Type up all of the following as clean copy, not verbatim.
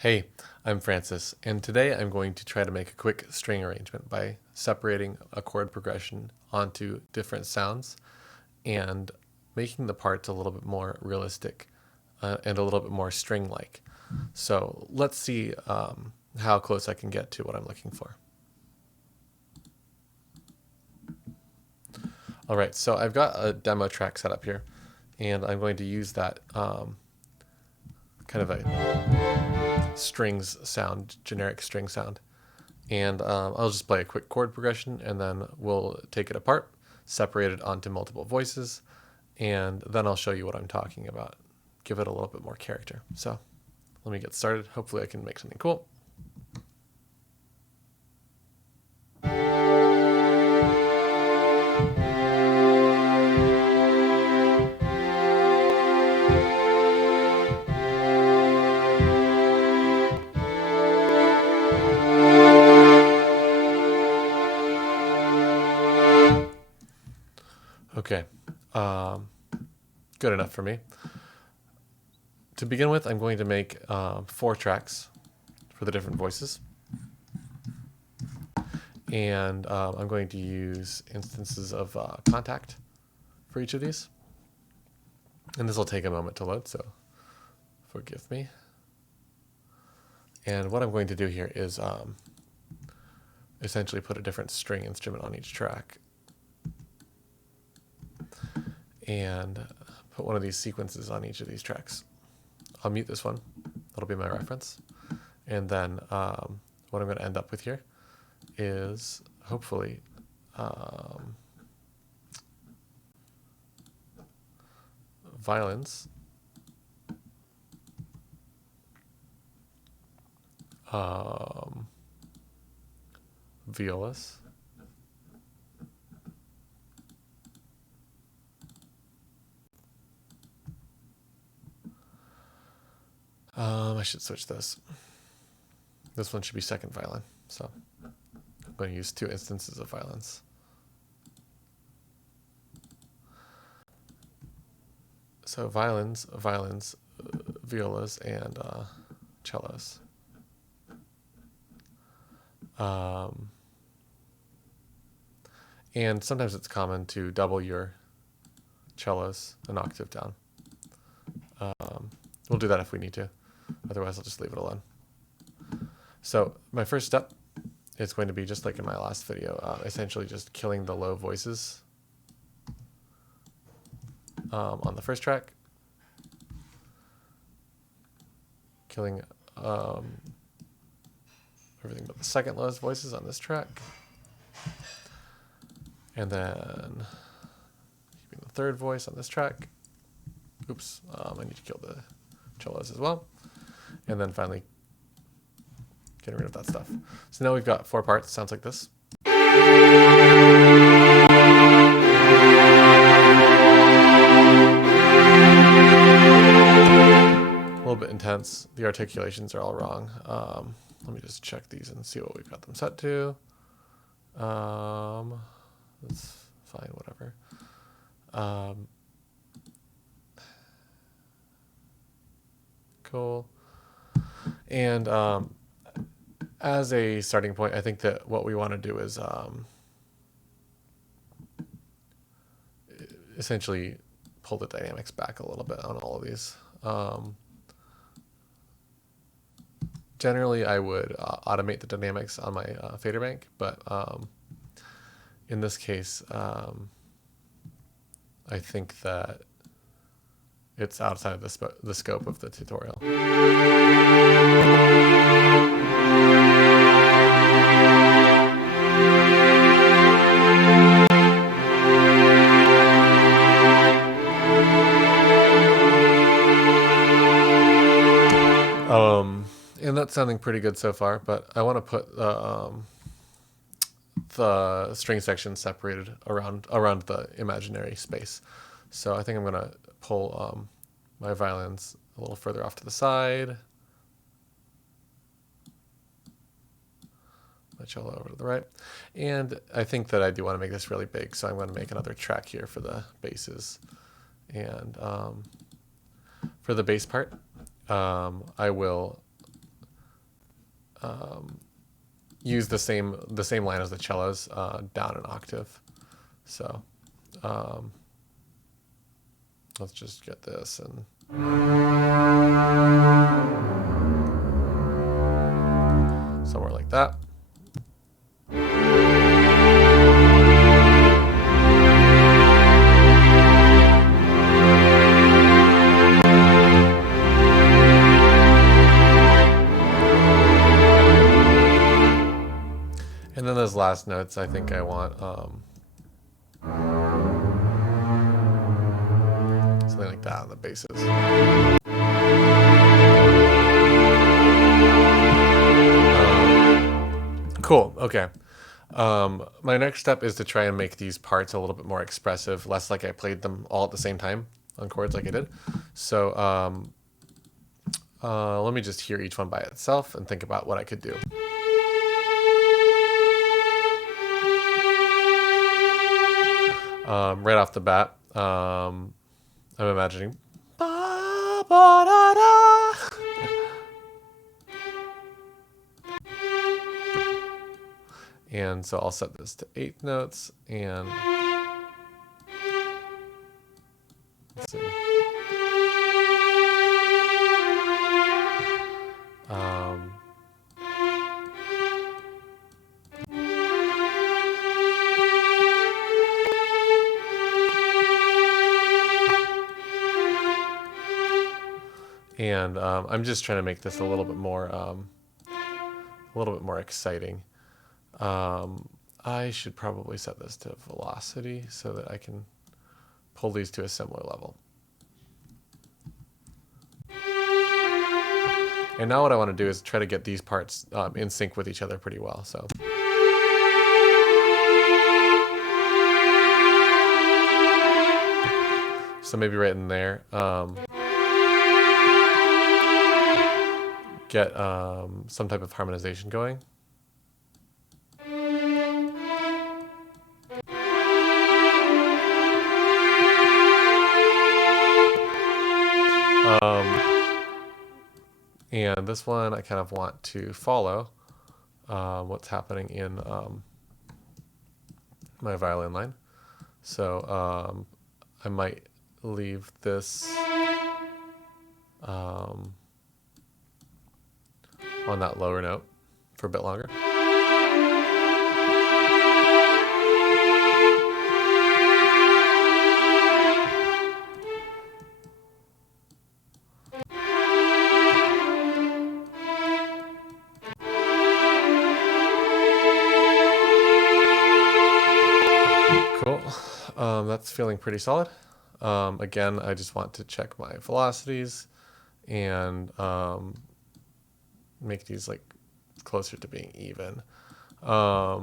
Hey, I'm Francis, and today I'm going to try to make a quick string arrangement by separating a chord progression onto different sounds and making the parts a little bit more realistic and a little bit more string-like. So let's see how close I can get to what I'm looking for. All right, so I've got a demo track set up here, and I'm going to use that kind of a strings sound, generic string sound. And I'll just play a quick chord progression, and then we'll take it apart, separate it onto multiple voices, and then I'll show you what I'm talking about. Give it a little bit more character. So let me get started. Hopefully I can make something cool. Okay, good enough for me. To begin with, I'm going to make 4 tracks for the different voices. And I'm going to use instances of Kontakt for each of these. And this will take a moment to load, so forgive me. And what I'm going to do here is essentially put a different string instrument on each track and put one of these sequences on each of these tracks. I'll mute this one. That'll be my reference. And then what I'm going to end up with here is hopefully violins, violas, I should switch this. This one should be second violin, so I'm going to use 2 instances of violins. So violins, violas, and cellos. And sometimes it's common to double your cellos an octave down. We'll do that if we need to. Otherwise, I'll just leave it alone. So my first step is going to be just like in my last video, essentially just killing the low voices on the first track, killing everything but the second lowest voices on this track, and then keeping the third voice on this track. Oops, I need to kill the cellos as well. And then finally getting rid of that stuff. So now we've got 4 parts. Sounds like this. A little bit intense. The articulations are all wrong. Let me just check these and see what we've got them set to. That's fine, whatever. Cool. And as a starting point, I think that what we want to do is essentially pull the dynamics back a little bit on all of these. Generally, I would automate the dynamics on my fader bank, but in this case, I think that it's outside of the scope of the tutorial. And that's sounding pretty good so far, but I want to put the string section separated around the imaginary space. So I think I'm going to pull my violins a little further off to the side, my cello over to the right, and I think that I do want to make this really big, so I'm going to make another track here for the basses. And for the bass part, I will use the same line as the cellos down an octave. So let's just get this and somewhere like that. And then those last notes, I think I want something like that on the basses. Cool. Okay. My next step is to try and make these parts a little bit more expressive, less like I played them all at the same time on chords like I did. So let me just hear each one by itself and think about what I could do. Right off the bat, I'm imagining. Ba, ba, da, da. And so I'll set this to 8 notes and let's see. And I'm just trying to make this a little bit more exciting. I should probably set this to velocity so that I can pull these to a similar level. And now what I want to do is try to get these parts in sync with each other pretty well. So maybe right in there. Get some type of harmonization going. And this one I kind of want to follow what's happening in my violin line. So I might leave this on that lower note for a bit longer. Cool. That's feeling pretty solid. Again, I just want to check my velocities and make these like closer to being even. I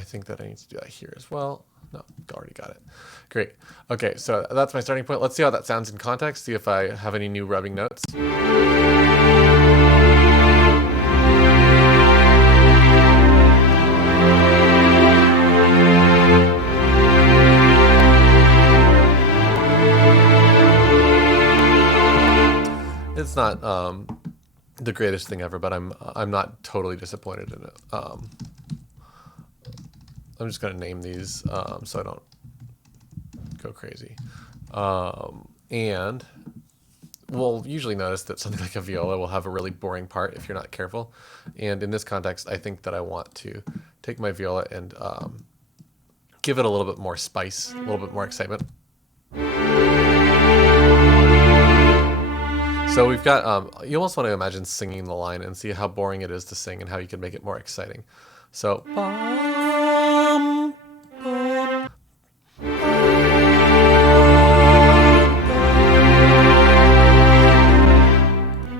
think that I need to do that here as well. No, already got it. Great. Okay, so that's my starting point. Let's see how that sounds in context, see if I have any new rubbing notes. It's not the greatest thing ever, but I'm not totally disappointed in it. I'm just gonna name these so I don't go crazy. And we'll usually notice that something like a viola will have a really boring part if you're not careful. And in this context, I think that I want to take my viola and give it a little bit more spice, a little bit more excitement. So we've got, you almost want to imagine singing the line and see how boring it is to sing and how you can make it more exciting. So,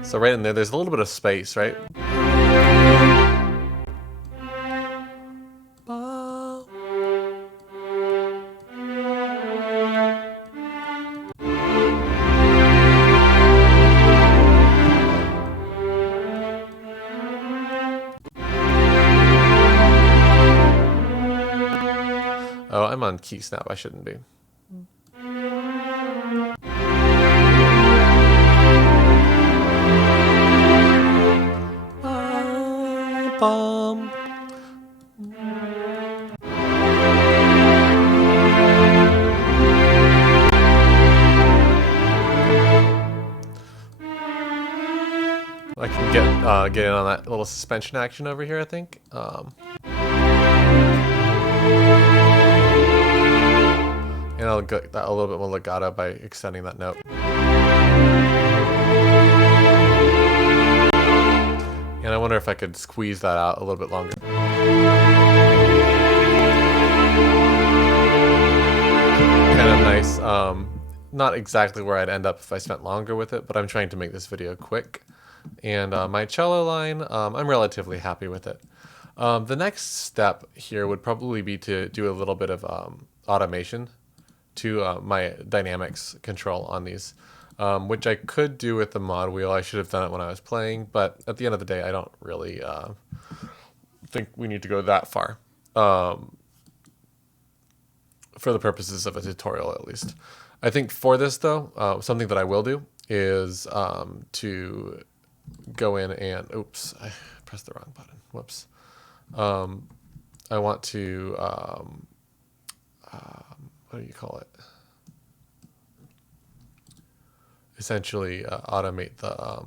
so right in there's a little bit of space, right? Oh, I'm on key snap. I shouldn't be. bum. I can get in on that little suspension action over here, I think. And I'll get that a little bit more legato by extending that note. And I wonder if I could squeeze that out a little bit longer. Kind of nice. Not exactly where I'd end up if I spent longer with it, but I'm trying to make this video quick. And my cello line, I'm relatively happy with it. The next step here would probably be to do a little bit of automation to my dynamics control on these, which I could do with the mod wheel. I should have done it when I was playing, but at the end of the day, I don't really think we need to go that far, for the purposes of a tutorial at least. I think for this though, something that I will do is to go in and, oops, I pressed the wrong button, whoops. I want to, what do you call it? Essentially automate the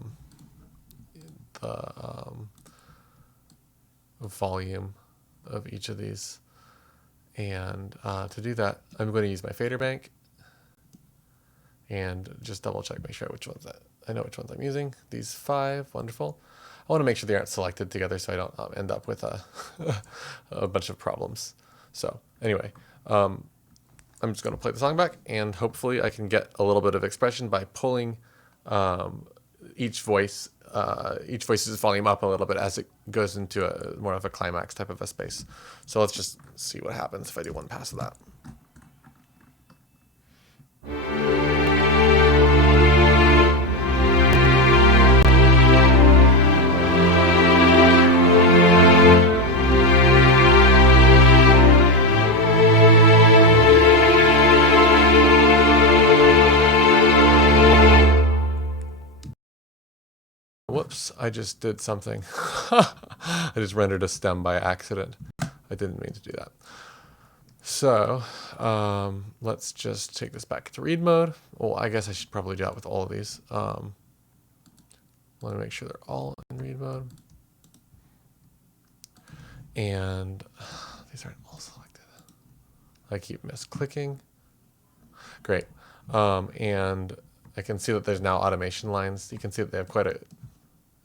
volume of each of these. And to do that, I'm going to use my fader bank and just double check, make sure which ones I know which ones I'm using. These 5, wonderful. I want to make sure they aren't selected together so I don't end up with a bunch of problems. So anyway, I'm just going to play the song back, and hopefully I can get a little bit of expression by pulling each voice's volume up a little bit as it goes into a more of a climax type of a space. So let's just see what happens if I do one pass of that. Whoops, I just did something. I just rendered a stem by accident. I didn't mean to do that. So let's just take this back to read mode. Well, I guess I should probably do that with all of these. Want to make sure they're all in read mode. And these aren't all selected. I keep misclicking. Great. And I can see that there's now automation lines. You can see that they have quite a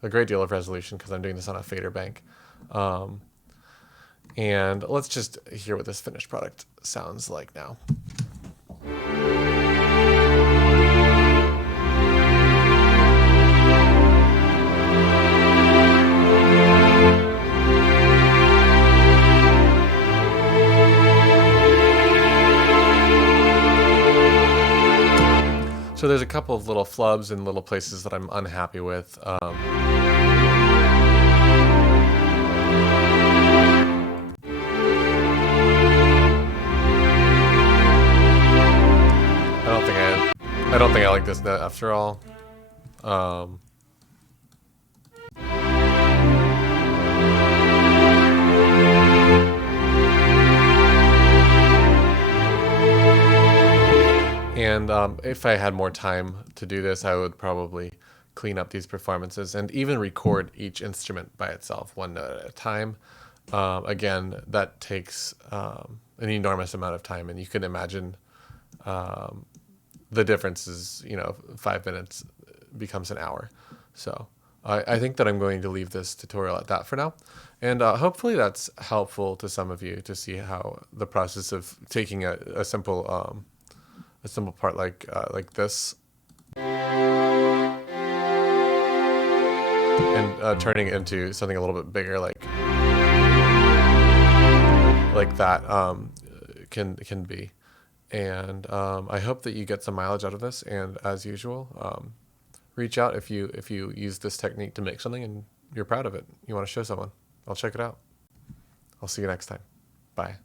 great deal of resolution because I'm doing this on a fader bank. And let's just hear what this finished product sounds like now. So there's a couple of little flubs and little places that I'm unhappy with. I don't think I like this note after all. And if I had more time to do this, I would probably clean up these performances and even record each instrument by itself, one note at a time. Again, that takes an enormous amount of time, and you can imagine the difference is, 5 minutes becomes an hour. So I think that I'm going to leave this tutorial at that for now. And hopefully that's helpful to some of you to see how the process of taking a simple part like this and turning it into something a little bit bigger like that can be. And I hope that you get some mileage out of this. And as usual, reach out if you use this technique to make something and you're proud of it. You want to show someone. I'll check it out. I'll see you next time. Bye.